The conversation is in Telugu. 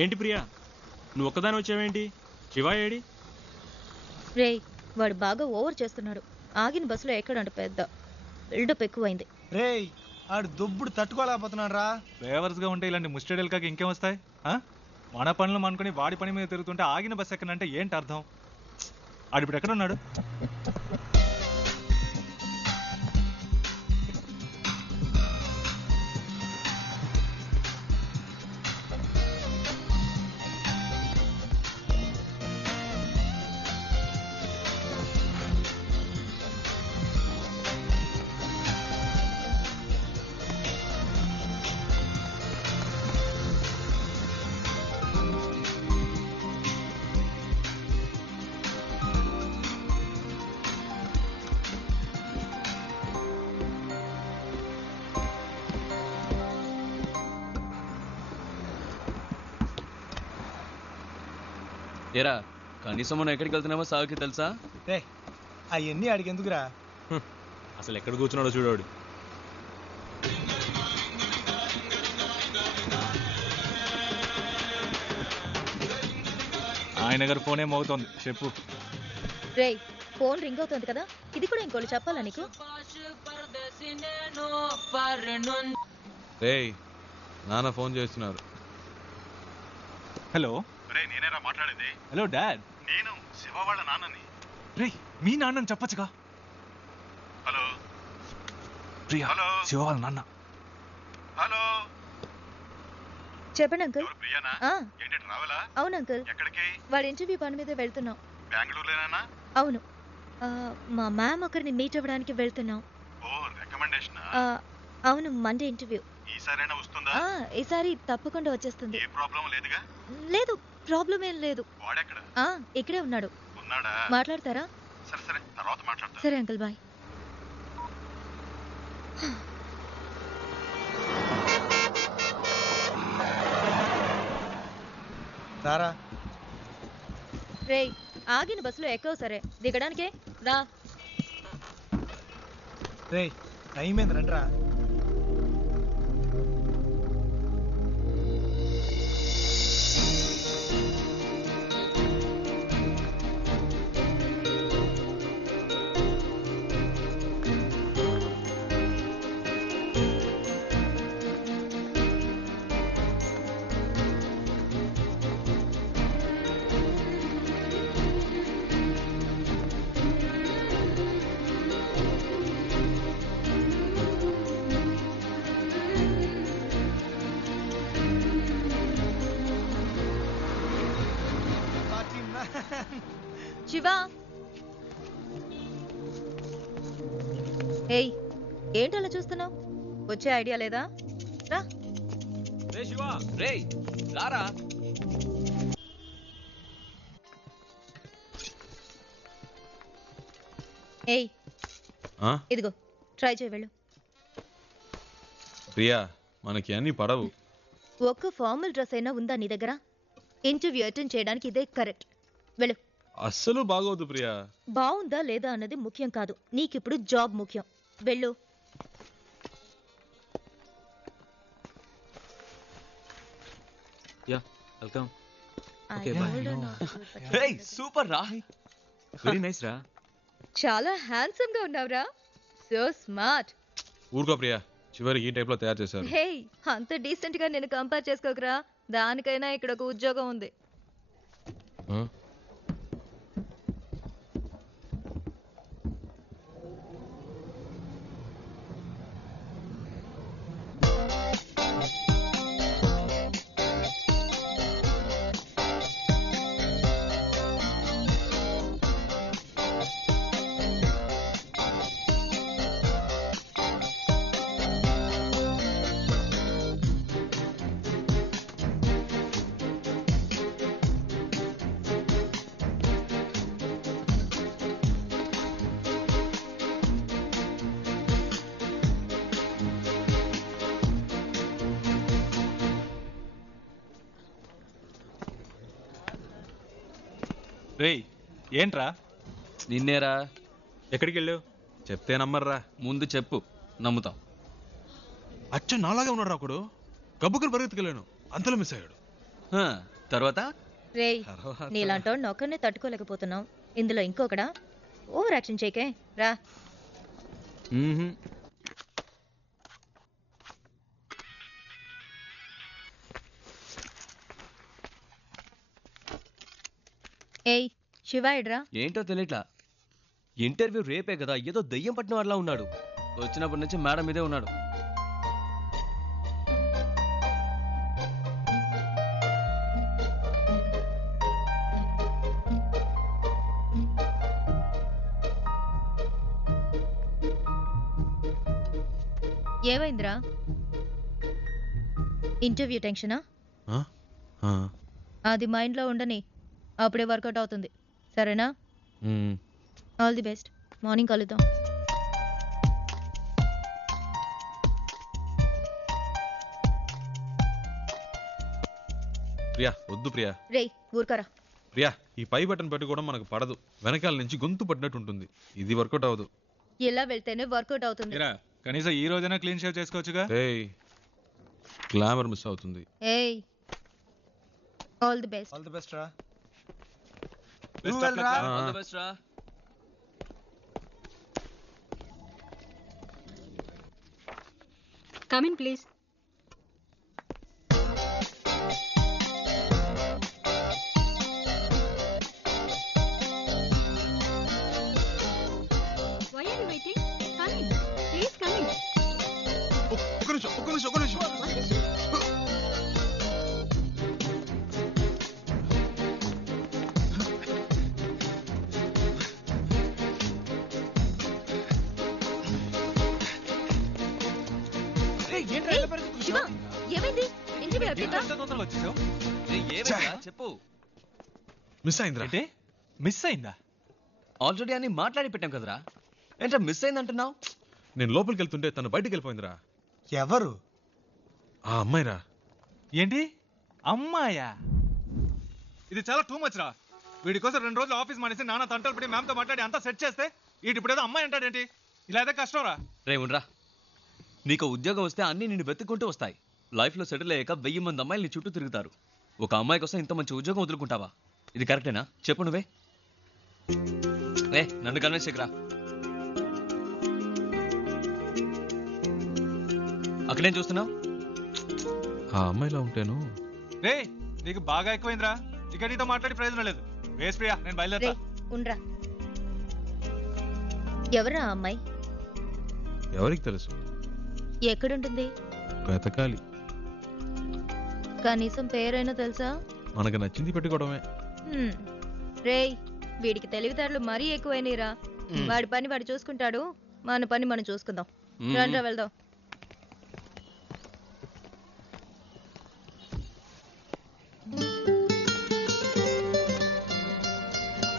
ఏంటి ప్రియా, నువ్వు ఒక్కదాని వచ్చావేంటి? శివ ఏడి? రే, వాడు బాగా ఓవర్ చేస్తున్నాడు. ఆగిన బస్సులో ఎక్కడంట పెద్ద బిల్డప్ ఎక్కువైంది. రే, ఆడు దుబ్బుడు తట్టుకోలేకపోతున్నాడు రా. డ్రైవర్స్ గా ఉంటే ఇలాంటి ముస్టడీలు కాక ఇంకేం వస్తాయి? మన పనులు అనుకుని వాడి పని మీద తిరుగుతుంటే ఆగిన బస్సు ఎక్కడంటే ఏంటి అర్థం? ఆడిప్పుడు ఎక్కడ ఉన్నాడు? ఏరా, కనీసం మనం ఎక్కడికి వెళ్తున్నామో సాగుకి తెలుసా? రే, అవన్నీ ఆడికి ఎందుకురా? అసలు ఎక్కడ కూర్చున్నాడో చూడాడు. ఆయన గారు ఫోన్ ఏమవుతోంది, చెప్పు. రే, ఫోన్ రింగ్ అవుతుంది కదా, ఇది కూడా ఇంకోటి చెప్పాలా నీకు? రేయ్, నాన్న ఫోన్ చేస్తున్నారు. హలో. నేనేరా మాట్లాడేది? హలో డాడ్, నేను శివ వాళ్ళ నాన్నని. రే, మీ నాన్నని చెప్పచ్చుగా. హలో ప్రియా, హలో శివ వాళ్ళ నాన్న. హలో, చెప్పండి అంకుల్. ప్రియానా? ఏంటి ట్రావెలా? అవును అంకుల్. ఎక్కడికి? వాడి ఇంటర్వ్యూ పని మీద వెళ్తున్నాం. బెంగళూరులోనేనా? అవును, మా మ్యామ్ ఒకరిని మీట్ అవ్వడానికి వెళ్తున్నాం. ఓ, రికమెండేషన్? అవును, మండే ఇంటర్వ్యూ. ఈసారైనా వస్తుందా? ఈసారి తప్పకుండా వచ్చేస్తుంది. ఏ ప్రాబ్లం లేదుగా? లేదు, ప్రాబ్లం ఏం లేదు. వాడెక్కడ? ఇక్కడే ఉన్నాడు. ఉన్నాడా? మాట్లాడతారా? సరే సరే, తర్వాత మాట్లాడతా. సరే అంకుల్, బాయ్. రారా. రే, ఆగిన బస్సులో ఎక్కవు. సరే, దిగడానికే రా. రే, టైం ఏంది, రండిరా. శివ, ఏయ్, ఏంటి అలా చూస్తున్నావు? వచ్చే ఐడియా లేదా? రా. రే శివ, రే రారా. ఏయ్, ఇదిగో ట్రై చేయి, వెళ్ళు. ప్రియా, మనకి అన్ని పడవు. ఒక్క ఫార్మల్ డ్రెస్ అయినా ఉందా నీ దగ్గర? ఇంటర్వ్యూ అటెండ్ చేయడానికి ఇదే కరెక్ట్. వెళ్ళు. అస్సలు బాగోదు ప్రియా. బాగుందా లేదా అన్నది ముఖ్యం కాదు, నీకిప్పుడు జాబ్ ముఖ్యం. వెళ్ళు. Yeah, welcome. సూపర్ రా. వెరీ నైస్ రా. చాలా హ్యాండ్సమ్ గా ఉన్నావురా. So smart. ఊరుకో ప్రియా, చివరికి ఈ టైప్ లో తయారు చేశారు. హే, అంత డీసెంట్ గా నేను కంపేర్ చేసుకోకరా. దానికైనా ఇక్కడ ఒక ఉద్యోగం ఉంది. రేయ్, ఏంట్రా? నిన్నేరా. ఎక్కడికి వెళ్ళావు? చెప్తే నమ్మర్రా. ముందు చెప్పు, నమ్ముతాం. అచ్చ నాలాగే ఉన్నాడు ఒకడు. గబ్బుకుని పరిగెత్తుకెళ్ళాను, అంతలో మిస్ అయ్యాడు. తర్వాత రేయ్ నీలాంటోడిని ఒక్కనే తట్టుకోలేకపోతున్నావు, ఇందులో ఇంకొకడా? ఓవర్ యాక్షన్ చేయకే రా. మ్మ్హ్మ్. ఏయ్ శివ ఎడ్రా? ఏంటో తెలియట్లా. ఇంటర్వ్యూ రేపే కదా, ఏదో దయ్యం పట్టిన వాళ్ళ ఉన్నాడు. వచ్చినప్పటి నుంచి మేడం మీదే ఉన్నాడు. ఏమైందిరా? ఇంటర్వ్యూ టెన్షనా? ఆ? ఆ. అది మైండ్లో ఉండని, అప్పుడే వర్కౌట్ అవుతుంది, సరేనా? మ్మ్. ఆల్ ది బెస్ట్, మార్నింగ్ కలుద్దాం. ప్రియా వద్దు ప్రియా. రేయ్ ఊరుకరా. ప్రియా ఈ పై బటన్ పెట్టుకోవడం మనకు పడదు, వెనకాల నుంచి గొంతు పడినట్టు ఉంటుంది, ఇది వర్కౌట్ అవ్వదు. ఇలా వెళ్తేనే వర్కౌట్ అవుతుంది. ఏరా, కనీసం ఈ రోజైనా క్లీన్ షేవ్ చేసుకోవచ్చుగా. ఏయ్ గ్లామర్ మిస్ అవుతుంది. ఏయ్ all the best. All the best రా. Best నువ్వు of వెళ్ళరా. luck రా. All the best రా. Come in, please. Why are you waiting? Come in. Please come in. ఒక్క నిమిషం What is it? శివ ఏమైంది? ఇంటర్వ్యూ అయిపోయిందా? ఎంత తొందరగా వచ్చేసావు? రేయ్, ఏమైందిరా? చెప్పు. మిస్ అయిందిరా. ఏంటి మిస్ అయిందా? ఆల్రెడీ అన్ని మాట్లాడి పెట్టాం కదరా, ఏంట్రా మిస్ అయిందంటున్నావు? నేను లోపలికి వెళ్తుంటే తను బయటికి వెళ్ళిపోయిందిరా. ఎవరు? ఆ అమ్మాయిరా. ఏంటి అమ్మాయా? ఇది చాలా టూ మచ్ రా. వీడి కోసం 2 రోజులు ఆఫీస్ మానేసి నాన్న తంటలు పడి మ్యామ్తో మాట్లాడి అంతా సెట్ చేస్తే వీటి ఇప్పుడు ఏదో అమ్మాయి అంటాడేంటి? ఇలా అయితే కష్టం రా. రే ఉండరా, నీకు ఉద్యోగం వస్తే అన్నీ నిన్ను వెతుక్కుంటూ వస్తాయి. లైఫ్లో సెటిల్ అయ్యాక 1000 మంది అమ్మాయిలు నీ చుట్టూ తిరుగుతారు. ఒక అమ్మాయి కోసం ఇంత మంచి ఉద్యోగం వదులుకుంటావా? ఇది కరెక్టేనా చెప్పు నువ్వే. నన్ను కన్విన్స్ చేయకురా. అక్కడేం చూస్తున్నావు? ఆ అమ్మాయిలా ఉంటేను. రే నీకు బాగా ఎక్కువైందిరా. ఇక నీతో మాట్లాడి ప్రయోజనం లేదు. వేస్ ప్రియా, నేను బయలుదేరా. రేయ్ ఉండ్రా. ఎవరా ఆ అమ్మాయి? ఎవరికి తెలుసు, ఎక్కడుంటుంది? వెతకాలి. కనీసం పేరైనా తెలుసా? మనకు నచ్చింది పెట్టుకోవడమే. రేయ్ వీడికి తెలివితేటలు మరీ ఎక్కువైనరా. వాడి పని వాడు చూసుకుంటాడు, మన పని మనం చూసుకుందాం. రండ్రా వెళ్దాం.